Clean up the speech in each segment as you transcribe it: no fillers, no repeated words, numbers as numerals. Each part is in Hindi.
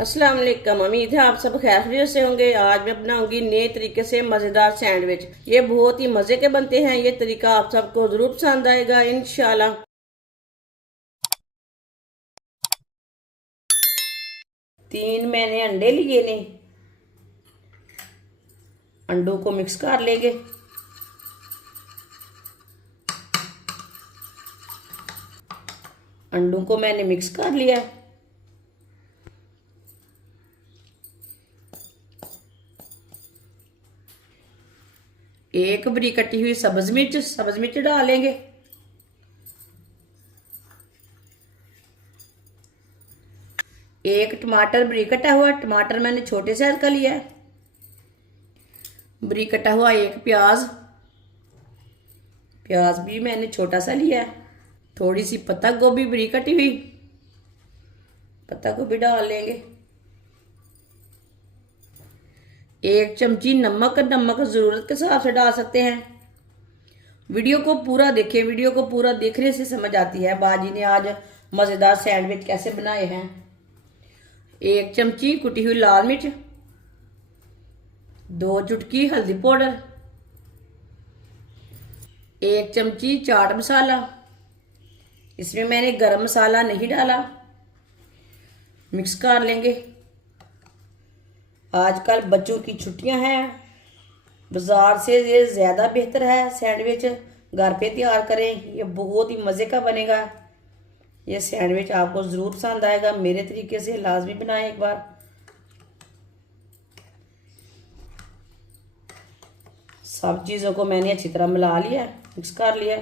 अस्सलाम वालेकुम। उम्मीद है आप सब खैरियत से होंगे। आज मैं बनाऊंगी नए तरीके से मज़ेदार सैंडविच। ये बहुत ही मज़े के बनते हैं। ये तरीका आप सबको ज़रूर पसंद आएगा इंशाल्लाह। 3 मैंने अंडे लिए ने, अंडों को मिक्स कर लेंगे। अंडों को मैंने मिक्स कर लिया। एक बरीक कटी हुई सब्ज मिर्च डालेंगे। एक टमाटर बरीक कटा हुआ, टमाटर मैंने छोटे साइज का लिया है। बरीक कटा हुआ एक प्याज, प्याज भी मैंने छोटा सा लिया है। थोड़ी सी पत्ता गोभी बरीक कटी हुई, पत्ता गोभी डाल लेंगे। एक चमची नमक, नमक जरूरत के हिसाब से डाल सकते हैं। वीडियो को पूरा देखें, वीडियो को पूरा देखने से समझ आती है बाजी ने आज मज़ेदार सैंडविच कैसे बनाए हैं। एक चमची कुटी हुई लाल मिर्च, 2 चुटकी हल्दी पाउडर, एक चमची चाट मसाला। इसमें मैंने गरम मसाला नहीं डाला। मिक्स कर लेंगे। आजकल बच्चों की छुट्टियां हैं, बाजार से ये ज़्यादा बेहतर है सैंडविच घर पे तैयार करें। ये बहुत ही मज़े का बनेगा। ये सैंडविच आपको ज़रूर पसंद आएगा। मेरे तरीके से लाजमी बनाएं एक बार। सब चीज़ों को मैंने अच्छी तरह मिला लिया, मिक्स कर लिया।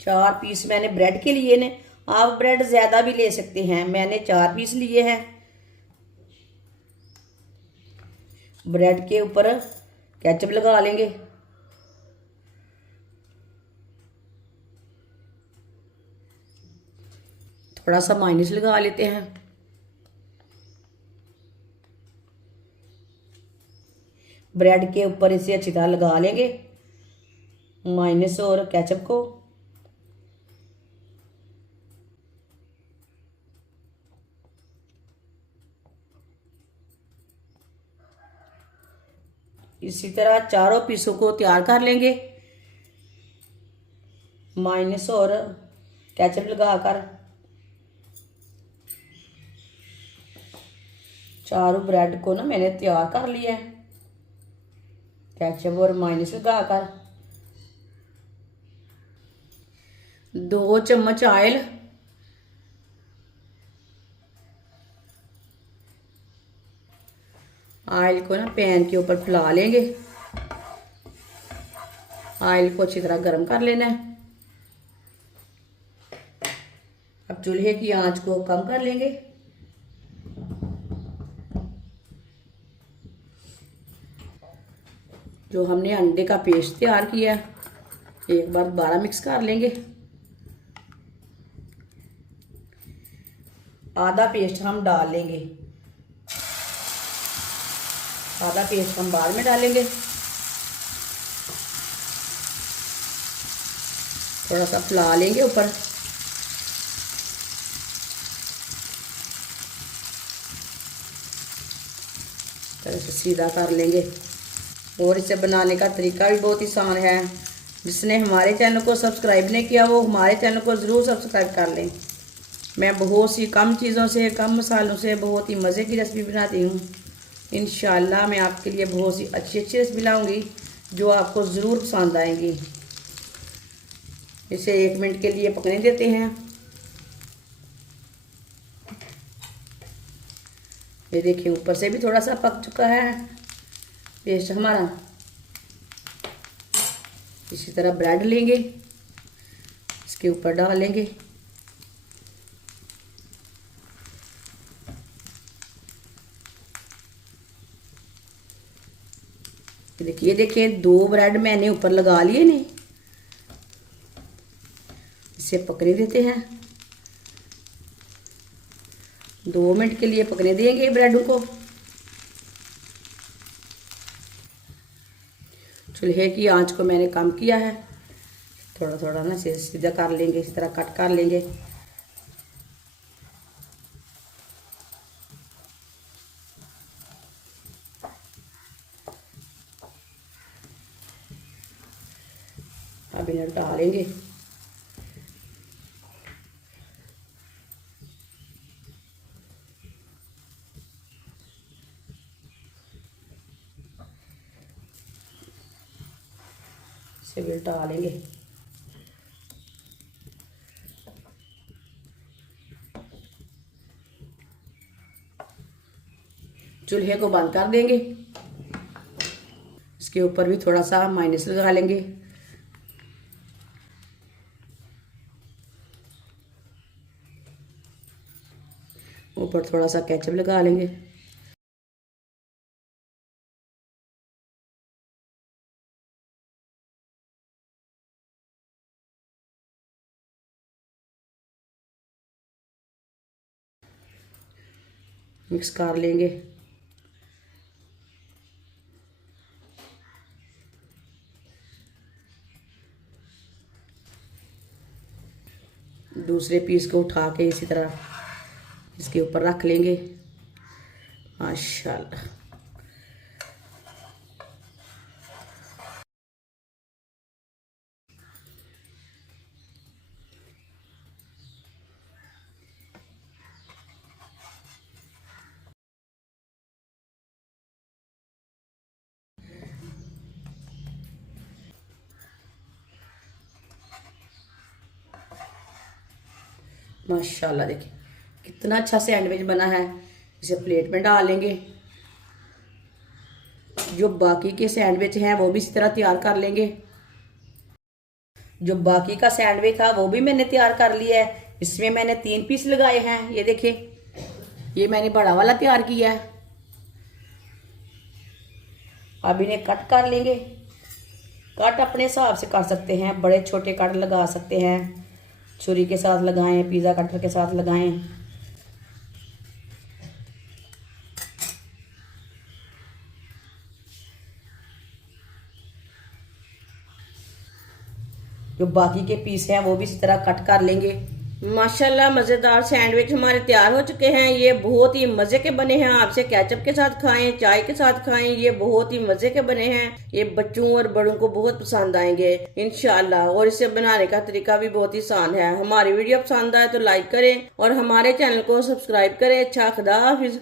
चार पीस मैंने ब्रेड के लिए ने, आप ब्रेड ज़्यादा भी ले सकते हैं। मैंने 4 पीस लिए हैं। ब्रेड के ऊपर केचप लगा लेंगे। थोड़ा सा माइनस लगा लेते हैं। ब्रेड के ऊपर इसे अच्छी तरह लगा लेंगे माइनस और केचप को। इसी तरह चारों पीसों को तैयार कर लेंगे माइनस और केचप लगाकर। चारों ब्रेड को ना मैंने तैयार कर लिया है केचप और माइनस लगाकर। 2 चम्मच ऑयल, ऑयल को ना पैन के ऊपर फैला लेंगे। ऑयल को अच्छी तरह गर्म कर लेना है। अब चूल्हे की आंच को कम कर लेंगे। जो हमने अंडे का पेस्ट तैयार किया एक बार दोबारा मिक्स कर लेंगे। आधा पेस्ट हम डाल लेंगे, आधा पेस्ट हम बाद में डालेंगे। थोड़ा सा फैला लेंगे ऊपर। तरह से सीधा कर लेंगे। और इसे बनाने का तरीका भी बहुत आसान है। जिसने हमारे चैनल को सब्सक्राइब नहीं किया वो हमारे चैनल को ज़रूर सब्सक्राइब कर लें। मैं बहुत सी कम चीज़ों से, कम मसालों से बहुत ही मज़े की रेसिपी बनाती हूँ। इंशाल्लाह मैं आपके लिए बहुत सी अच्छी अच्छी रेसिपी लाऊंगी जो आपको ज़रूर पसंद आएंगी। इसे 1 मिनट के लिए पकने देते हैं। ये देखिए ऊपर से भी थोड़ा सा पक चुका है पेस्ट हमारा। इसी तरह ब्रेड लेंगे, इसके ऊपर डाल लेंगे। देखिए 2 ब्रेड मैंने ऊपर लगा लिए ने। इसे पकने देते हैं। 2 मिनट के लिए पकने देंगे ब्रेडों को। चूल्हे की आंच को मैंने कम किया है। थोड़ा थोड़ा ना सीधा कर लेंगे, इस तरह कट कर लेंगे। इन्हें उल्टा लेंगे। इसे भी उल्टा लेंगे। चूल्हे को बंद कर देंगे। इसके ऊपर भी थोड़ा सा माइनस लगा लेंगे। ऊपर थोड़ा सा केचप लगा लेंगे। मिक्स कर लेंगे। दूसरे पीस को उठा के इसी तरह इसके ऊपर रख लेंगे। माशाल्लाह, माशाल्लाह देखिए कितना अच्छा सैंडविच बना है। इसे प्लेट में डाल लेंगे। जो बाकी के सैंडविच हैं वो भी इसी तरह तैयार कर लेंगे। जो बाकी का सैंडविच था वो भी मैंने तैयार कर लिया है। इसमें मैंने 3 पीस लगाए हैं। ये देखिए, ये मैंने बड़ा वाला तैयार किया है। अब इन्हें कट कर लेंगे। कट अपने हिसाब से कर सकते हैं, बड़े छोटे कट लगा सकते हैं, छुरी के साथ लगाएं, पिज़्ज़ा कटर के साथ लगाएं। जो बाकी के पीस हैं वो भी इसी तरह कट कर लेंगे। माशाल्लाह मज़ेदार सैंडविच हमारे तैयार हो चुके हैं। ये बहुत ही मज़े के बने हैं। आपसे केचप के साथ खाएं, चाय के साथ खाएं, ये बहुत ही मज़े के बने हैं। ये बच्चों और बड़ों को बहुत पसंद आएंगे इंशाल्लाह। और इसे बनाने का तरीका भी बहुत ही आसान है। हमारी वीडियो पसंद आए तो लाइक करें और हमारे चैनल को सब्सक्राइब करें। अच्छा, खुदा हाफिज।